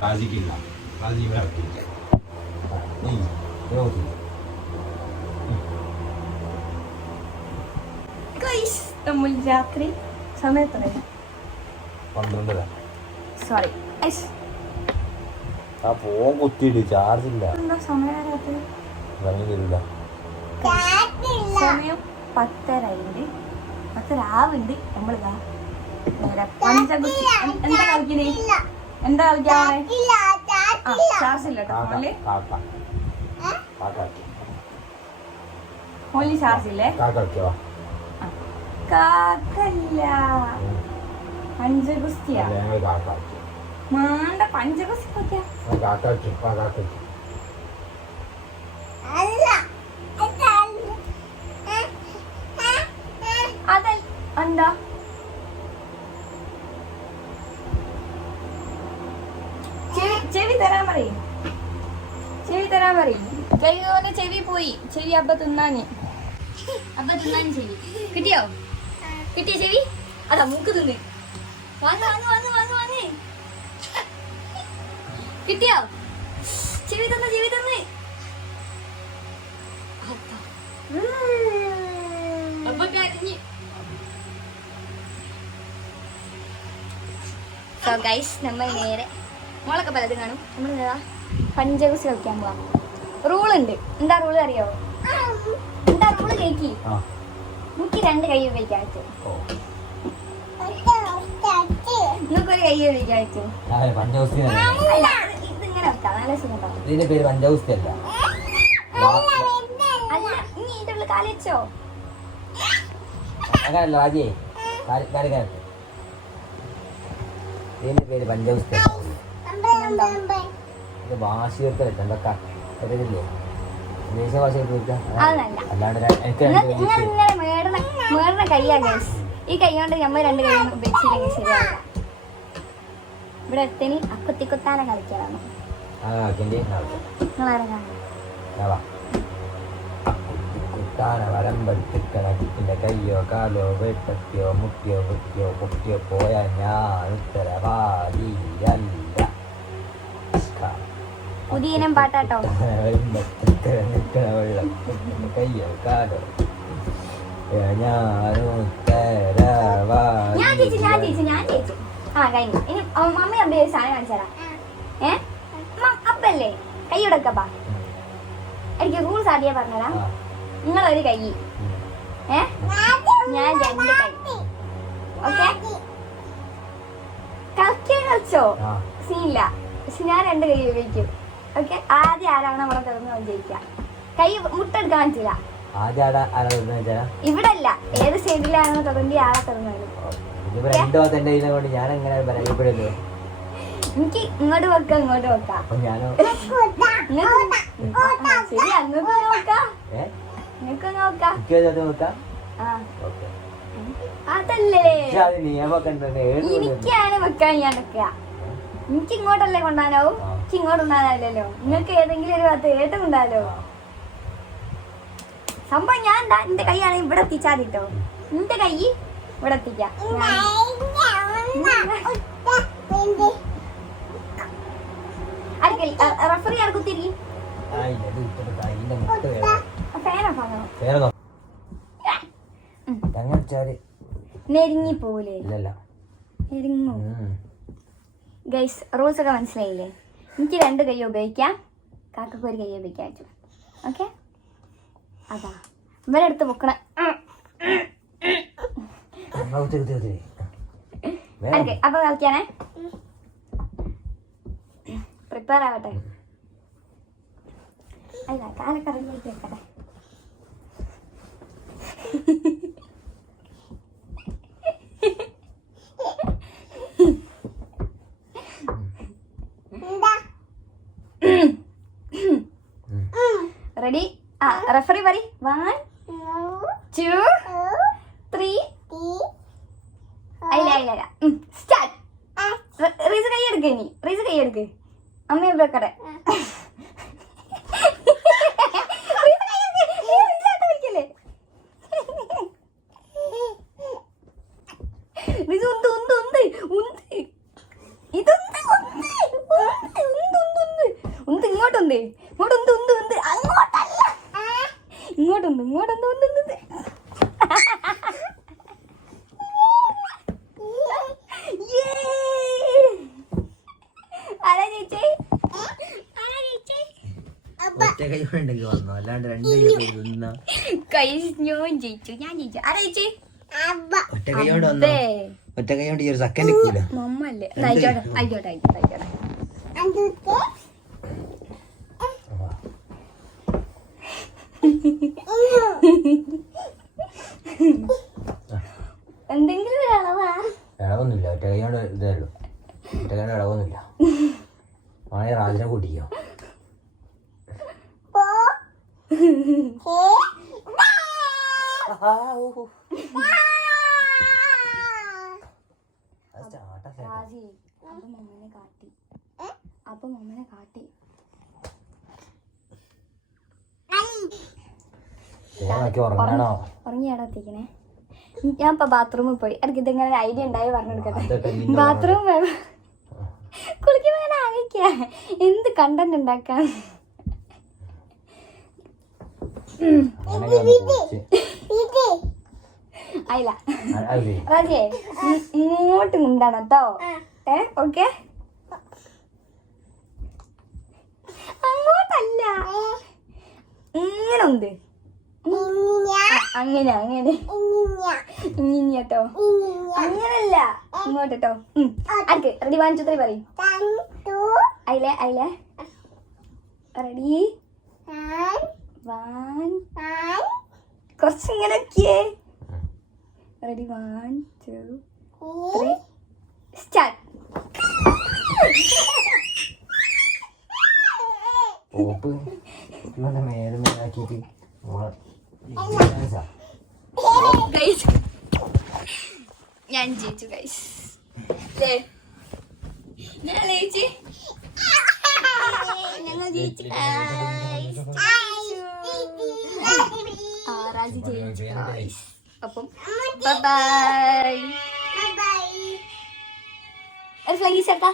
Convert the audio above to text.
കാജിക്കില്ല കാജി ഇവിടെ. ഗൈസ് നമ്മൾ രാത്രി സമയത്തറിയാം പന്ത്രണ്ടര. സോറി ആ ഫോൺ കുത്തിയിട്ട് ചാർജ് ഇല്ല. സമയം തരില്ല സമയം പത്തരയുണ്ട് പത്തരാവുണ്ട് നമ്മളിതാ നേരെ പഞ്ചകുത്തി എൻ- എന്താ കളിക്കുന്നേ എന്താ കളിക്കാവേ ആ ചാർജ് ഇല്ല ഫോണിൽ. ഫോണിൽ ചാർജ് ഇല്ലേ കാക്കല്ല. പഞ്ചഗുസ്തിയാ. മാണ്ട പഞ്ചഗുസ്തി നോക്കിയാ ഞങ്ങൾ കാക്ക ആക്കി ആ കാക്ക ആക്കി അതൽ എന്താ ചെവി ചെവി തരാൻ പറയും ചെവി തരാൻ പറയും ചെവി പോയി. ചെവി അബ്ബ തിന്നാന്. അബ്ബ തിന്നാന് ചെവി. കിട്ടിയോ? കിട്ടിയ ചെവി? അതാ മൂക്ക് തിന്ന്. വാങ്ങ വാങ്ങ വാങ്ങ വാങ്ങ വാങ്ങ കിട്ടിയോ? ചെവി തന്ന് ചെവി തന്ന്. കരഞ്ഞ്. സോ ഗൈസ് നമ്മൾ നേരെ മോളൊക്കെ പലതും കാണും. നമ്മൾ പഞ്ചകുസ് കളിക്കാൻ പോവാം. റൂൾ ഉണ്ട് എന്താ റൂൾ അറിയോ? എന്താ റൂൾ കേക്കി? എനിക്ക് രണ്ട് കൈ ഉപയോഗിക്കാൻ കൈ ഉപയോഗിക്കാൻ ഇതിങ്ങനെ വെക്കാം. നല്ല സുഖം. അല്ല. ഇനി ഇതിന്റെ ഉള്ളിൽ അങ്ങനല്ല രാജിയെ ഇതിന്റെ പേര് പഞ്ചവസ്തി ഇത് ഭാഷയൊക്കെ എന്തൊക്കെ അറിയില്ലേ അല്ലാണ്ട് കൈയാ ഗൈസ് ഈ കൈ കൊണ്ട് നമ്മൾ രണ്ട് കൈ ഉപയോഗിച്ചില്ലെങ്കിൽ ഇവിടെ അക്കുത്തിക്കുത്താനെ കുത്താന കയ്യോ കാലോ വെട്ടത്തിയോ മുട്ടിയോ കുത്തിയോ പൊട്ടിയോ പോയ ഞാൻ ഉത്തരവാദിയല്ല. പുതിയ ഇനം പാട്ടാട്ടോ. ഞാൻ ഞാൻ ചേച്ചി ഞാൻ ചേച്ചി ഞാൻ ചേച്ചി. ആ കഴിഞ്ഞു. ഇനി അ- മമ്മി അബ്ബ ഒരു സാധനം കാണിച്ചു തരാം. ഏ? മ- അബ്ബല്ലേ എനിക്ക് റൂൾസ് ആദ്യം നിങ്ങളൊരു കൈ. ഏ? ഞാൻ രണ്ട് കൈ. ഓക്കെ? കളിക്കാൻ കളിച്ചോ? സീനില്ല. പക്ഷെ ഞാൻ രണ്ട് കൈ ഉപയോഗിക്കും. ഓക്കെ ആദ്യം ആരാണ് നമ്മളെ തുറന്ന് ജയിക്കുക കൈ മുട്ടെടുക്കാൻ പറ്റില്ല. ഇവിടെ അല്ല ഏത് സൈഡിലാണോ തുടങ്ങി ആളെ തുറന്നത് എനിക്ക് ഇങ്ങോട്ട് വെക്കാം ഇങ്ങോട്ട് വെക്കാം. ശരി അങ്ങോട്ട് നോക്കാം. നിങ്ങൾക്ക് നോക്കാം. അതല്ലേ. എനിക്കാണ് വെക്കാൻ ഞാൻ വെക്കുക എനിക്ക് ഇങ്ങോട്ടല്ലേ കൊണ്ടാനാവും. എനിക്ക് ഇങ്ങോട്ട് ഉണ്ടാകാനല്ലോ നിങ്ങൾക്ക് ഏതെങ്കിലും ഒരു ഭാഗത്ത് ഏതും ഉണ്ടാലോ സംഭവം ഞാൻ എന്താ എന്റെ കൈയാണെങ്കിൽ ഇവിടെ എത്തിച്ചാൽ കേട്ടോ എന്റെ കൈ ഇവിടെ എത്തിക്കാം. റഫറി ആണ് കുത്തിരി ആ, ഇല്ല, ഇത് ഇട്ടിട്ട് കയ്യിന്റെ മുട്ട് വേണം. ഫാൻ ഓഫ് ആണോ? വേറെ നോ- അങ്ങനെ വെച്ചാൽ നെരിങ്ങി പോലെ. ഗൈസ് റൂൾസ് ഒക്കെ മനസ്സിലായില്ലേ? എനിക്ക് രണ്ട് കൈ ഉപയോഗിക്കാം. കാക്കക്ക് ഒരു കൈ ഉപയോഗിക്കാൻ പറ്റും ഓക്കെ? അതാ. ഇവരെടുത്ത് പൊക്കണ. അപ്പൊ കളിക്കാനേ? പ്രിപ്പയർ ആവട്ടെ. അല്ല കാലക്കറങ്ങി വെക്കട്ടെ റെഡി ആ റെഫറി പറ വൺ ടു ത്രീ അല്ല അല്ല അല്ല. സ്റ്റാർട്ട് കൈ ഇനി. റീസ് കൈ അമ്മ വെക്കട്ടെ. ഇങ്ങോട്ടുണ്ട് ഇങ്ങോട്ടുണ്ട് ഉണ്ട് ഉണ്ട്. അങ്ങോട്ട് ഇങ്ങോട്ടൊന്ന് ഇങ്ങോട്ടൊന്ന് ഒന്ന് ഞാൻ ജയിച്ചു ഞാൻ ജയിച്ചു. ആരാ ചേച്ചി. ഒറ്റ കൈയോണ്ട് വന്നോ. ഒറ്റ കൈയോണ്ട് ഈ ഒരു സെക്കൻഡ് നിൽക്കൂല ആയിക്കോട്ടെ ആയിക്കോട്ടെ ആയിക്കോട്ടെ. എന്തെങ്കിലും അളവാ ഇളവൊന്നുമില്ല ഒറ്റ കൈ കൊണ്ട് ഇതേ ഉള്ളൂ ഒറ്റ കൈ കൊണ്ട് ഇളവൊന്നുമില്ല ആണെ റാജിനെ കൂട്ടിക്കോ അപ്പൊ മമ്മനെ കാട്ടി. അപ്പൊ മമ്മനെ കാട്ടി. ഉറങ്ങിയാടാത്തിക്കണേ ഞാൻ ഇപ്പൊ ബാത്റൂമിൽ പോയി. എനിക്ക് ഇതെങ്ങനെ ഐഡിയ ഉണ്ടായി പറഞ്ഞു കൊടുക്കട്ടെ? ബാത്റൂം വേണം. കുളിക്കുമ്പോ ഇങ്ങനെ ആലോചിക്ക. എന്ത് കണ്ടന്റ് ഉണ്ടാക്കാൻ? അങ്ങനെയൊക്കെ ഒന്ന് കുടിച്ച്. അയില്ല അ- അത് ശരി. റാജിയെ ഇ- ഇങ്ങോട്ട് മുണ്ടാണ് കേട്ടോ ഏ ഓക്കെ? അങ്ങോട്ടല്ല. ഇങ്ങനെ ഉണ്ട്. അങ്ങനെ അങ്ങനെ. ഇങ്ങനെ കേട്ടോ അങ്ങനല്ല. ഇങ്ങോട്ട് അടുക്ക് റെഡി വൺ ടു ത്രീ പറയും. അയിലെ അയിലെ. റെഡി വൺ കുറച്ച് ഇങ്ങനെ ഒക്കെയേ ready one two three start ഇവന്റെ മേലെ മേലാക്കിയിട്ട്. ഗൈസ് ഞാൻ ജയിച്ചു ഗൈസ് ഞാൻ ജയിച്ചു ഞങ്ങൾ ജയിച്ചു guys. ആ, രാജി ജയിച്ചു guys. അപ്പം ബൈ ഒരു ഫ്ലൈ ചേട്ടാ